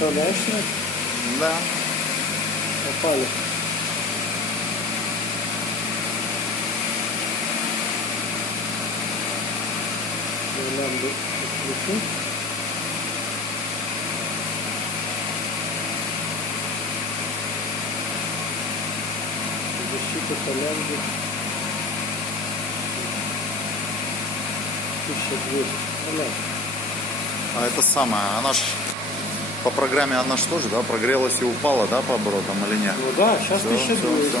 Представляешь, нет? Да. Попали. Ламбу отключу. Защита по лямбде 1200. Понятно. А это самое, она ж по программе, она ж тоже, да, прогрелась и упала, да, по оборотам или нет? Ну да, сейчас Всё, 1200. всё, всё.